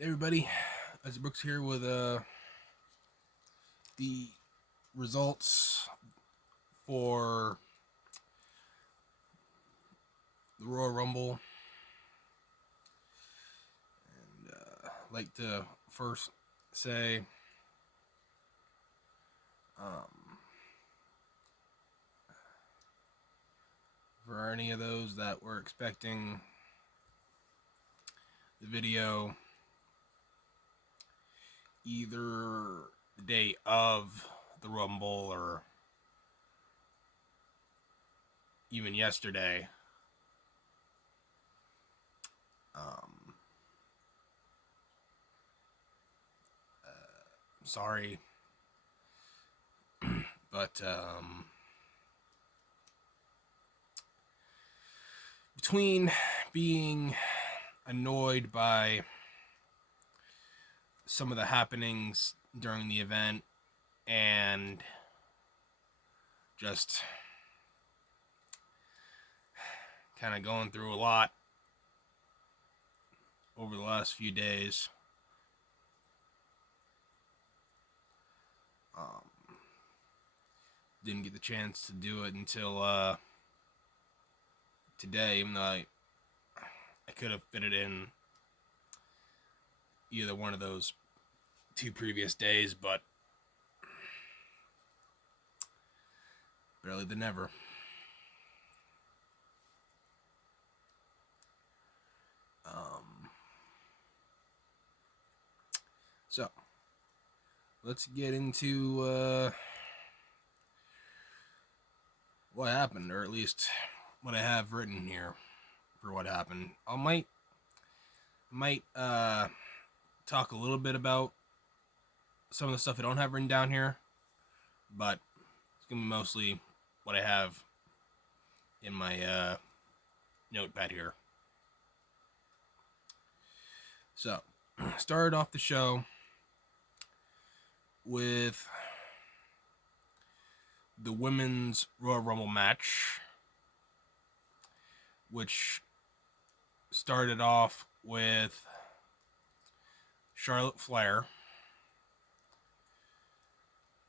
Hey everybody, Isaac Brooks here with the results for the Royal Rumble, and I'd like to first say for any of those that were expecting the video either the day of the Rumble or even yesterday, sorry, but between being annoyed by some of the happenings during the event and just kind of going through a lot over the last few days, didn't get the chance to do it until today, even though I could have fit it in either one of those two previous days, but better late than never. So let's get into what happened, or at least what I have written here for what happened. I might talk a little bit about some of the stuff I don't have written down here, but it's gonna be mostly what I have in my notepad here. So, started off the show with the women's Royal Rumble match, which started off with Charlotte Flair,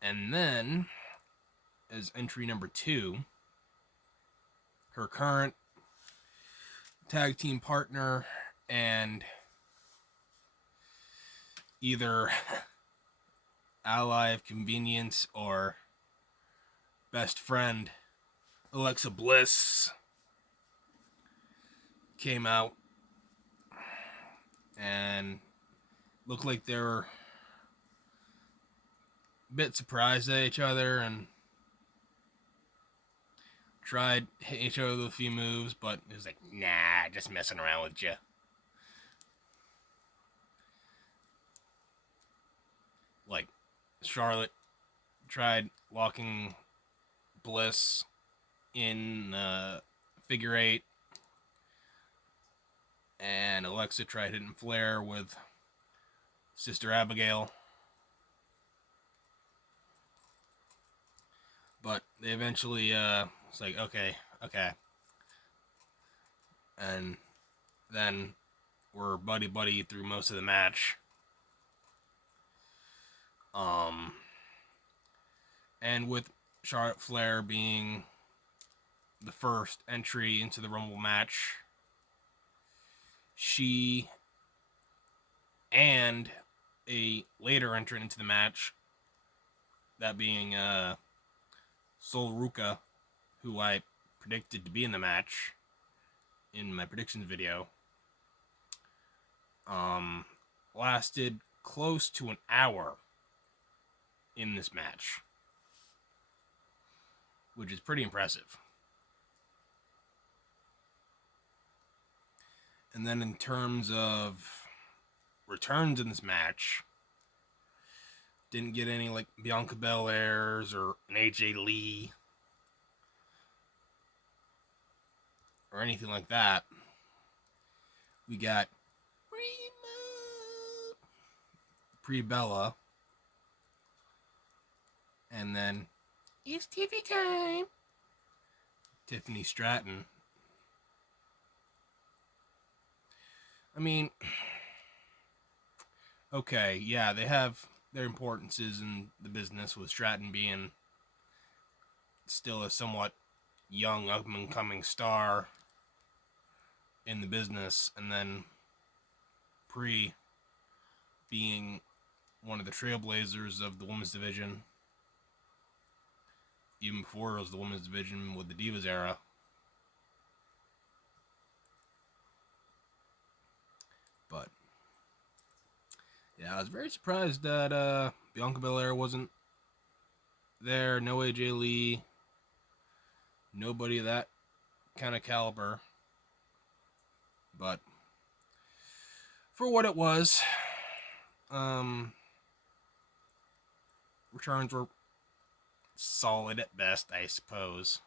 and then as entry number 2, her current tag team partner and either ally of convenience or best friend, Alexa Bliss, came out and looked like they were a bit surprised at each other and tried hitting each other with a few moves, but it was like, nah, just messing around with you. Like, Charlotte tried locking Bliss in figure 8, and Alexa tried hitting Flair with Sister Abigail, but they eventually it's like, okay, and then we're buddy through most of the match. And with Charlotte Flair being the first entry into the Rumble match, she and a later entrant into the match, that being Sol Ruka, who I predicted to be in the match in my predictions video, lasted close to an hour in this match, which is pretty impressive. And then in terms of returns in this match, didn't get any like Bianca Belairs or an AJ Lee or anything like that. We got Pre-Bella, and then it's TV time, Tiffany Stratton. I mean, Okay, yeah, they have their importances in the business, with Stratton being still a somewhat young, up and coming star in the business, and then Pre being one of the trailblazers of the women's division, even before it was the women's division with the Divas era. But yeah, I was very surprised that Bianca Belair wasn't there. No AJ Lee, nobody of that kind of caliber. But for what it was, returns were solid at best, I suppose.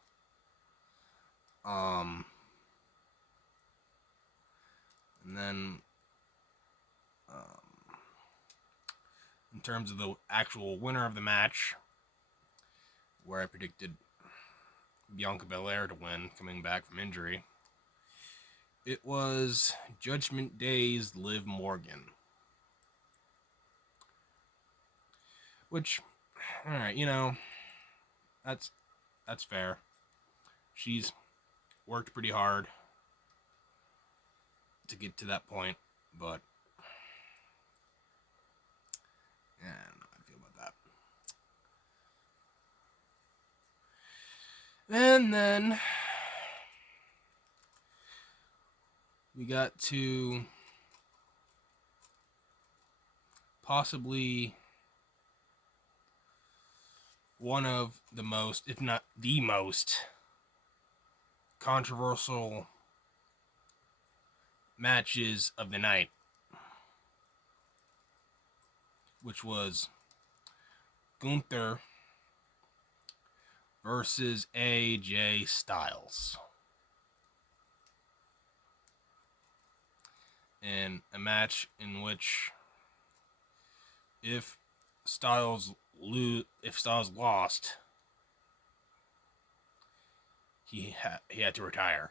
And then in terms of the actual winner of the match, where I predicted Bianca Belair to win coming back from injury, it was Judgment Day's Liv Morgan. Which, alright, that's fair. She's worked pretty hard to get to that point, but yeah, I don't know how I feel about that. And then we got to possibly one of the most, if not the most, controversial matches of the night, which was Gunther versus AJ Styles. In a match in which if Styles lost, he had to retire.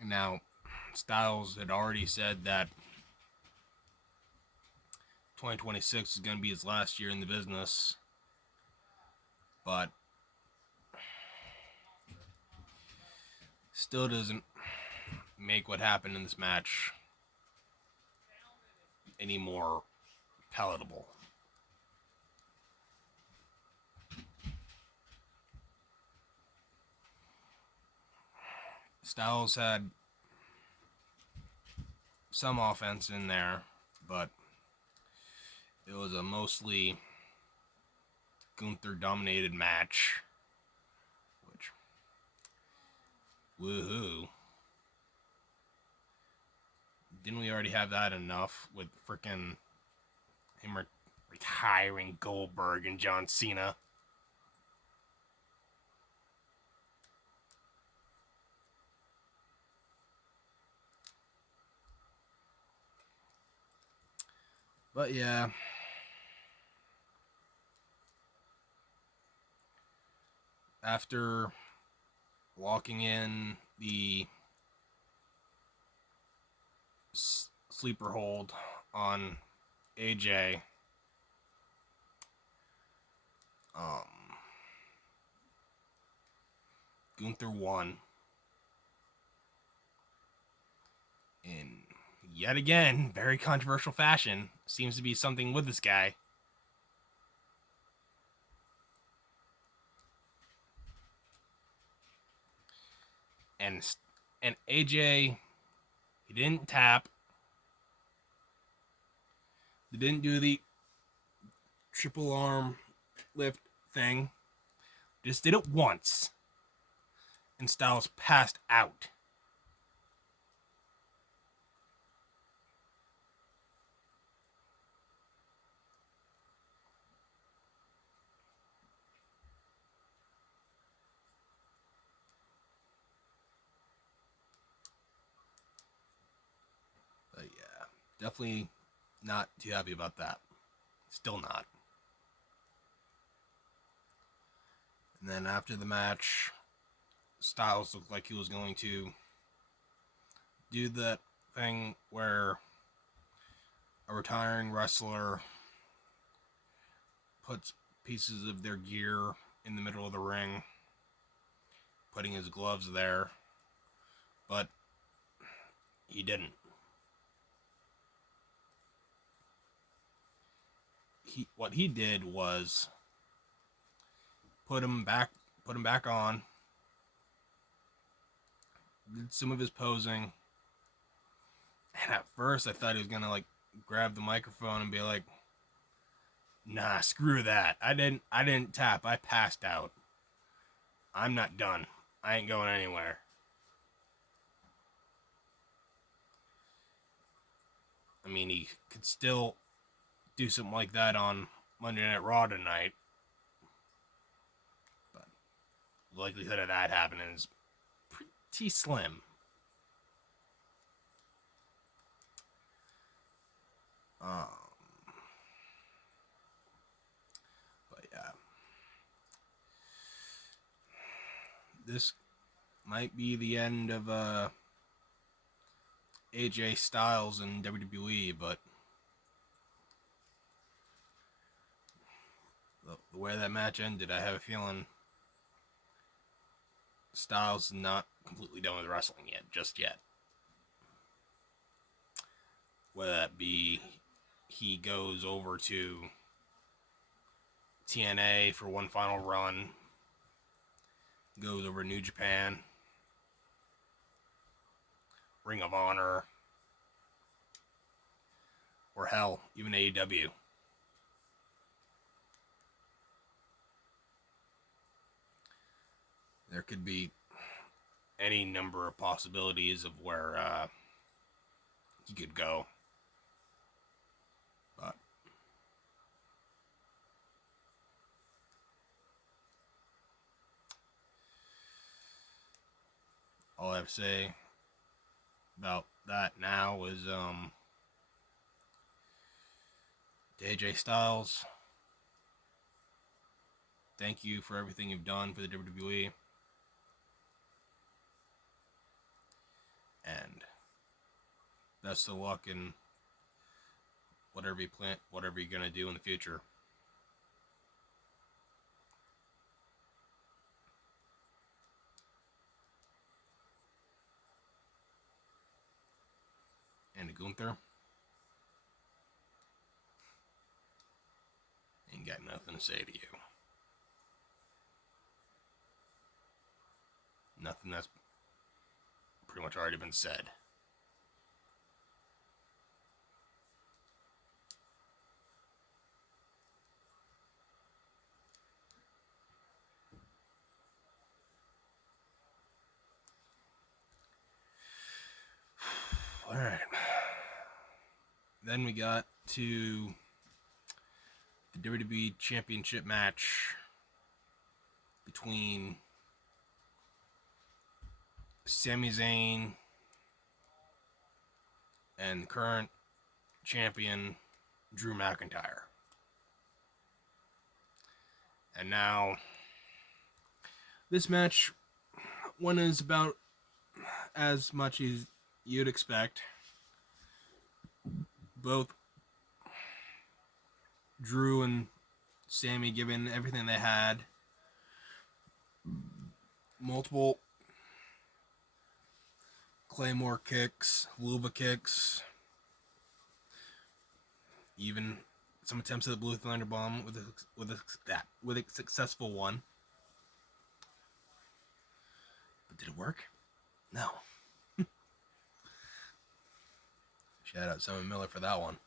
And now Styles had already said that 2026 is going to be his last year in the business, but still doesn't make what happened in this match any more palatable. Styles had some offense in there, but it was a mostly Gunther dominated match, which, woohoo. Didn't we already have that enough with freaking him retiring Goldberg and John Cena? But yeah, after locking in the sleeper hold on AJ, Gunther won. In yet again, very controversial fashion. Seems to be something with this guy. And AJ, he didn't tap. He didn't do the triple arm lift thing. Just did it once. And Styles passed out. But yeah, definitely not too happy about that. Still not. And then after the match, Styles looked like he was going to do that thing where a retiring wrestler puts pieces of their gear in the middle of the ring, putting his gloves there, but he didn't. What he did was put him back on, did some of his posing, and at first I thought he was gonna like grab the microphone and be like, "Nah, screw that. I didn't tap. I passed out. I'm not done. I ain't going anywhere." I mean, he could still do something like that on Monday Night Raw tonight, but the likelihood of that happening is pretty slim. But yeah, this might be the end of AJ Styles in WWE, but the way that match ended, I have a feeling Styles is not completely done with wrestling just yet. Whether that be he goes over to TNA for one final run, goes over to New Japan, Ring of Honor, or hell, even AEW. There could be any number of possibilities of where he could go. But all I have to say about that now is to AJ Styles, thank you for everything you've done for the WWE. And best of luck in whatever you're gonna do in the future. And to Gunther, ain't got nothing to say to you. Nothing that's pretty much already been said. All right. Then we got to the WWE Championship match between Sami Zayn and the current champion Drew McIntyre. And now this match one is about as much as you'd expect. Both Drew and Sami giving everything they had. Multiple Claymore kicks, Luva kicks, even some attempts at the Blue Thunder Bomb with a successful one. But did it work? No. Shout out Simon Miller for that one.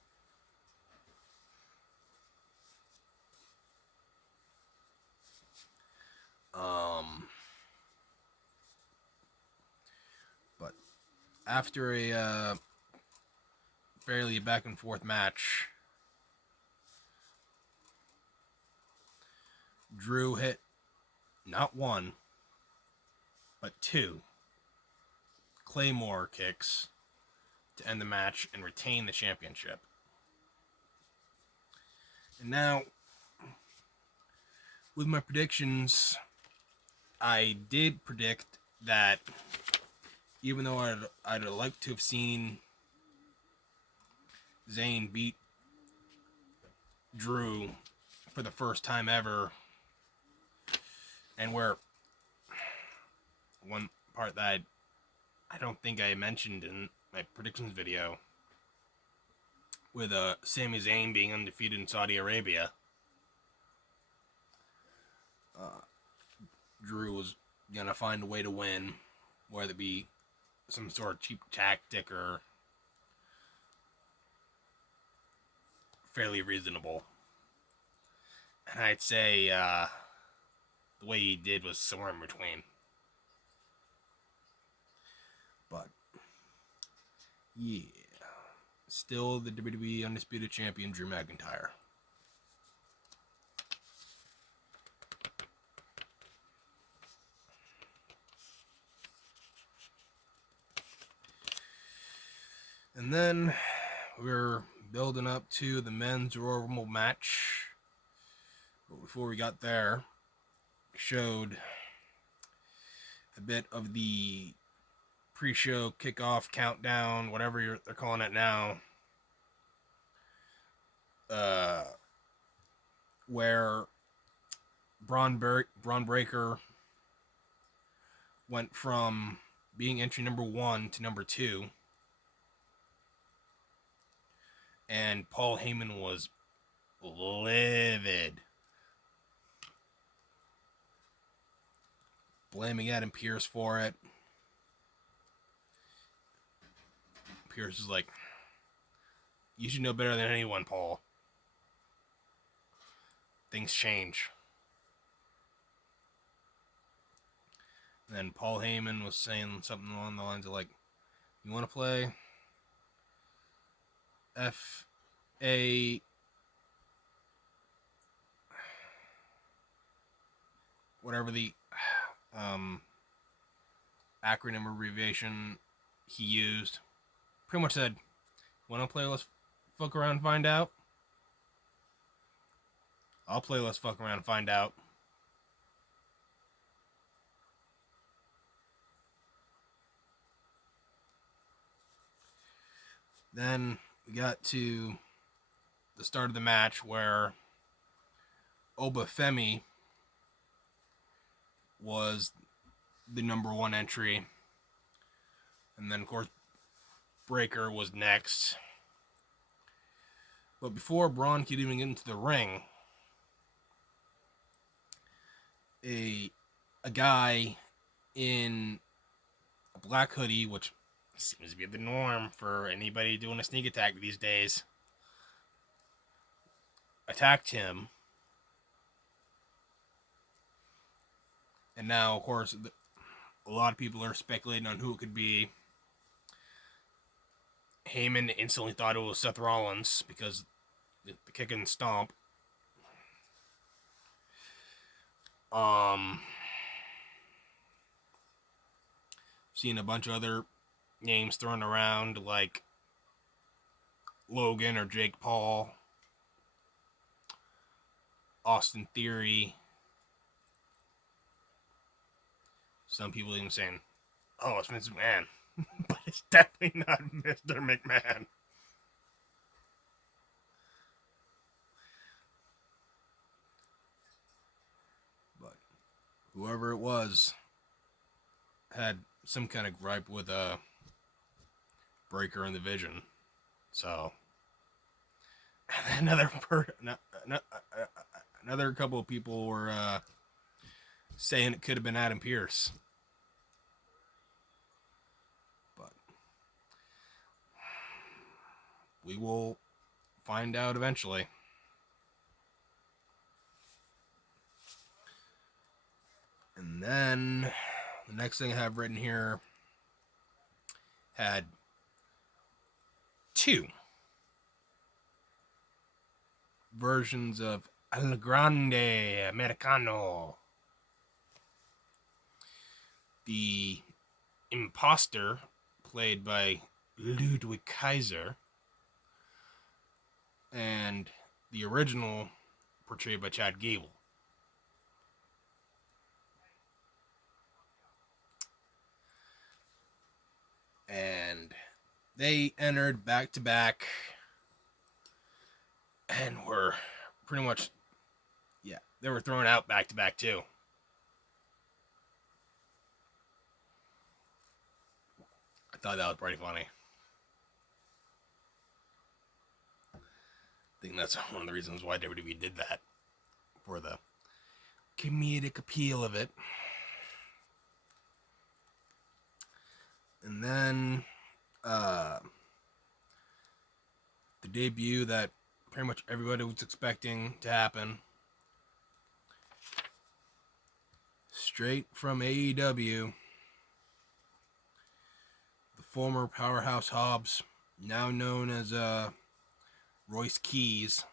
But after a fairly back and forth match, Drew hit not one, but two Claymore kicks to end the match and retain the championship. And now, with my predictions, I did predict that even though I'd like to have seen Zayn beat Drew for the first time ever, and where one part that I don't think I mentioned in my predictions video, with Sami Zayn being undefeated in Saudi Arabia, Drew was gonna find a way to win, whether it be some sort of cheap tactic or fairly reasonable. And I'd say the way he did was somewhere in between. But yeah, still the WWE Undisputed Champion Drew McIntyre. And then we're building up to the men's Royal Rumble match. But before we got there, showed a bit of the pre-show kickoff countdown, whatever they're calling it now, where Braun Breaker went from being entry number 1 to number 2, and Paul Heyman was livid, blaming Adam Pearce for it. Pearce is like, you should know better than anyone, Paul. Things change. And then Paul Heyman was saying something along the lines of like, you want to play F-A... whatever the acronym abbreviation he used. Pretty much said, want to play Let's Fuck Around and Find Out? I'll play Let's Fuck Around and Find Out. Then we got to the start of the match where Obafemi was the number 1 entry. And then, of course, Breaker was next. But before Braun could even get into the ring, a guy in a black hoodie, which seems to be the norm for anybody doing a sneak attack these days, attacked him. And now, of course, a lot of people are speculating on who it could be. Heyman instantly thought it was Seth Rollins because the kick and stomp. Seeing a bunch of other names thrown around like Logan or Jake Paul, Austin Theory. Some people even saying, oh, it's Vince McMahon. But it's definitely not Mr. McMahon. But whoever it was had some kind of gripe with a Breaker in the Vision. So another couple of people were saying it could have been Adam Pearce. But we will find out eventually. And then the next thing I have written here had 2 versions of El Grande Americano. The imposter, played by Ludwig Kaiser, and the original, portrayed by Chad Gable. they entered back to back and were pretty much, yeah, they were thrown out back to back too. I thought that was pretty funny. I think that's one of the reasons why WWE did that, for the comedic appeal of it. And then the debut that pretty much everybody was expecting to happen, straight from AEW, the former Powerhouse Hobbs, now known as Royce Keys,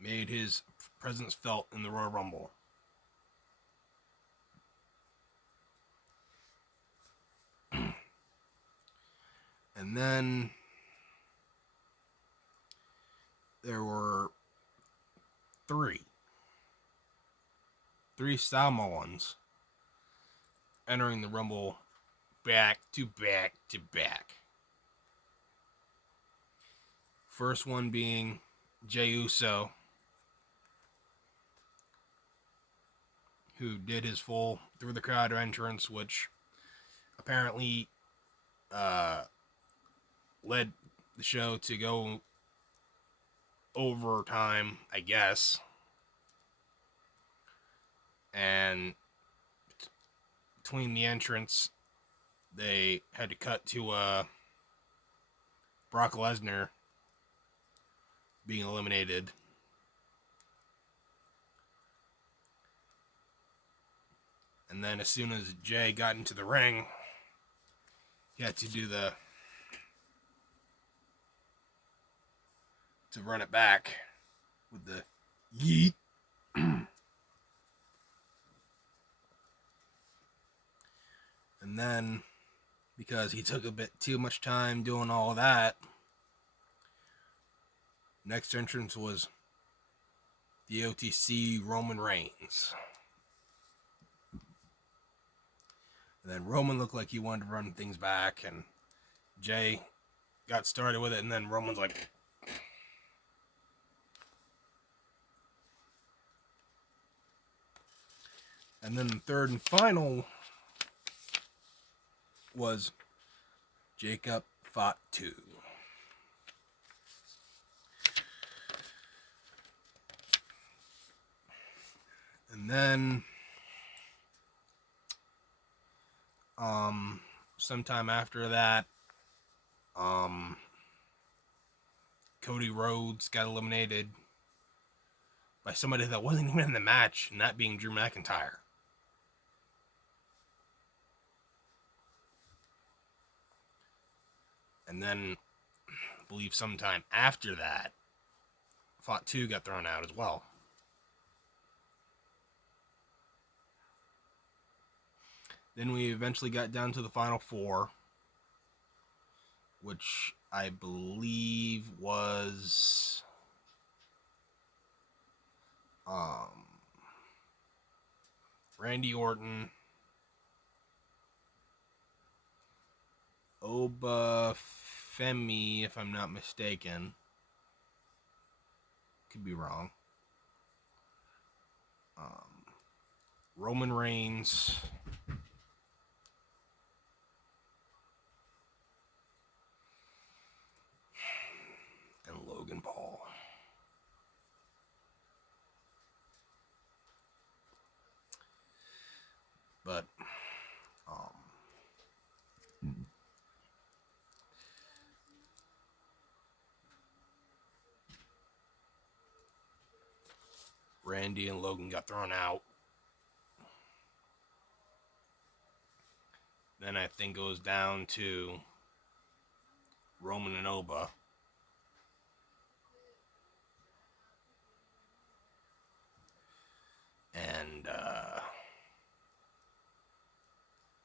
made his presence felt in the Royal Rumble. And then there were three Samoans entering the Rumble back to back to back. First one being Jey Uso, who did his full through the crowd entrance, which apparently led the show to go overtime, I guess. And between the entrance, they had to cut to Brock Lesnar being eliminated. And then as soon as Jay got into the ring, he had to do to run it back with the yeet. And then, because he took a bit too much time doing all that, next entrance was the OTC Roman Reigns. And then Roman looked like he wanted to run things back, and Jay got started with it, and then Roman's like, and then the third and final was Jacob Fatu. And then sometime after that, Cody Rhodes got eliminated by somebody that wasn't even in the match, and that being Drew McIntyre. And then, I believe sometime after that, Fatu got thrown out as well. Then we eventually got down to the final four, which I believe was Randy Orton, Oba Femi, if I'm not mistaken. Could be wrong. Roman Reigns, and Logan Paul. But Randy and Logan got thrown out. Then I think it was down to Roman and Oba. And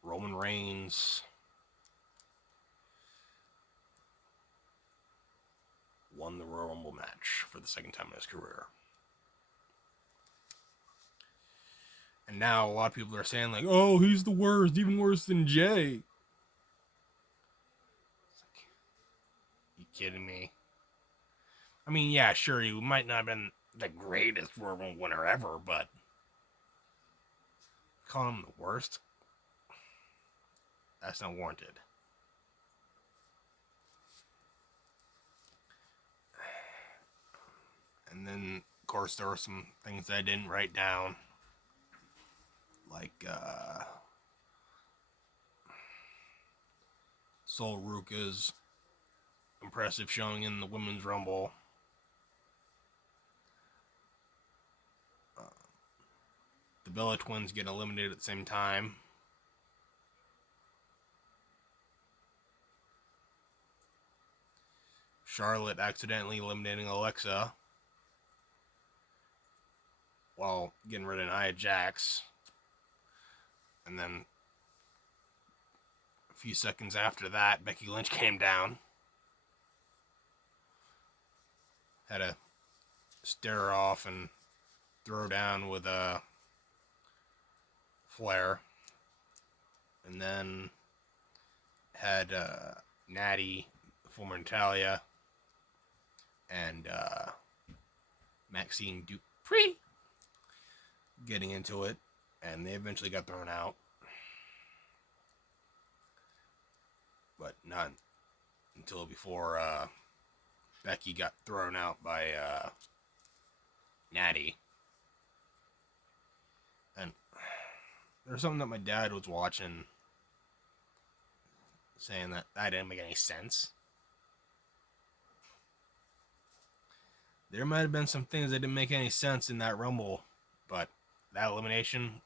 Roman Reigns won the Royal Rumble match for the second time in his career. And now a lot of people are saying, like, oh, he's the worst, even worse than Jay. kidding me? I mean, yeah, sure, he might not have been the greatest Royal Rumble winner ever, but call him the worst? That's not warranted. And then, of course, there were some things I didn't write down. Like, Sol Ruka's impressive showing in the Women's Rumble. The Bella Twins get eliminated at the same time. Charlotte accidentally eliminating Alexa while getting rid of Nia Jax. And then a few seconds after that, Becky Lynch came down. Had to stare her off and throw down with a Flair. And then had Natty, former Natalia, and Maxine Dupree getting into it, and they eventually got thrown out, but not until before Becky got thrown out by Natty. And there's something that my dad was watching saying that didn't make any sense. There might have been some things that didn't make any sense in that Rumble, but that elimination,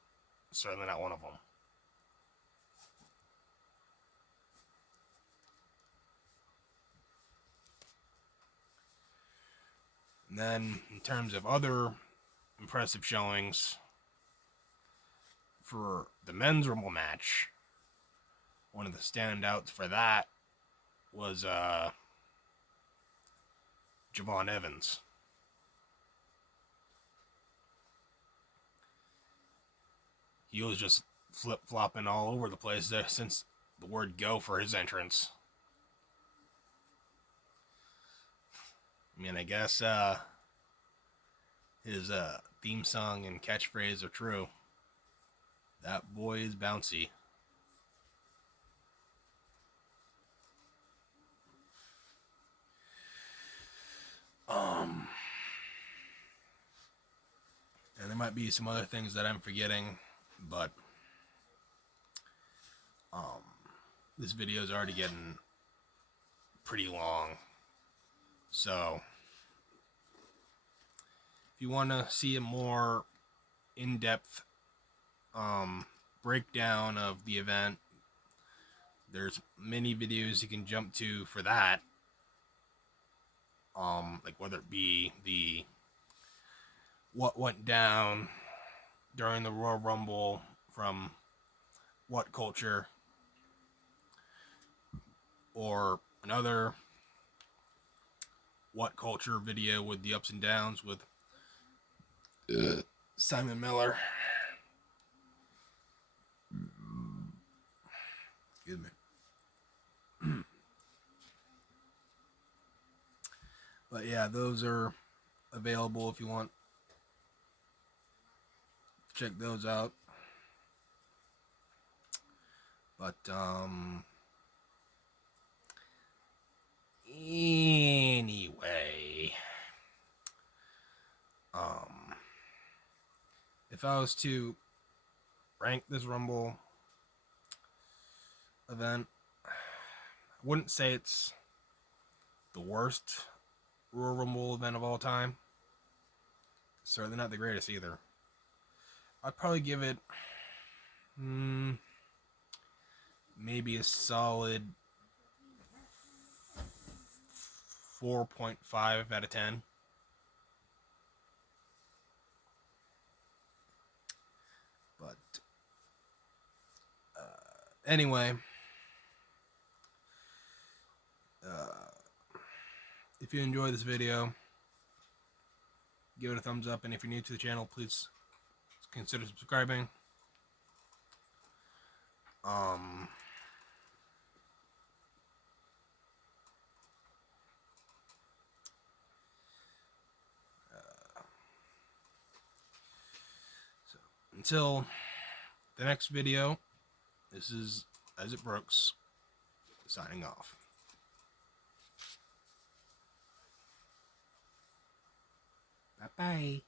certainly not one of them. And then, in terms of other impressive showings, for the men's Rumble match, one of the standouts for that was Javon Evans. He was just flip-flopping all over the place there since the word go for his entrance. I mean, I guess his theme song and catchphrase are true. That boy is bouncy. And there might be some other things that I'm forgetting, but this video is already getting pretty long. So if you want to see a more in-depth breakdown of the event, there's many videos you can jump to for that. Like whether it be the what went down during the Royal Rumble from What Culture, or another What Culture video with the ups and downs with Simon Miller. Excuse me. But yeah, those are available if you want to check those out. But anyway, if I was to rank this Rumble event, I wouldn't say it's the worst Royal Rumble event of all time. Certainly not the greatest either. I'd probably give it maybe a solid 4.5 out of 10. But anyway, if you enjoy this video, give it a thumbs up, and if you're new to the channel, please consider subscribing. until the next video, this is As It Brooks, signing off. Bye-bye.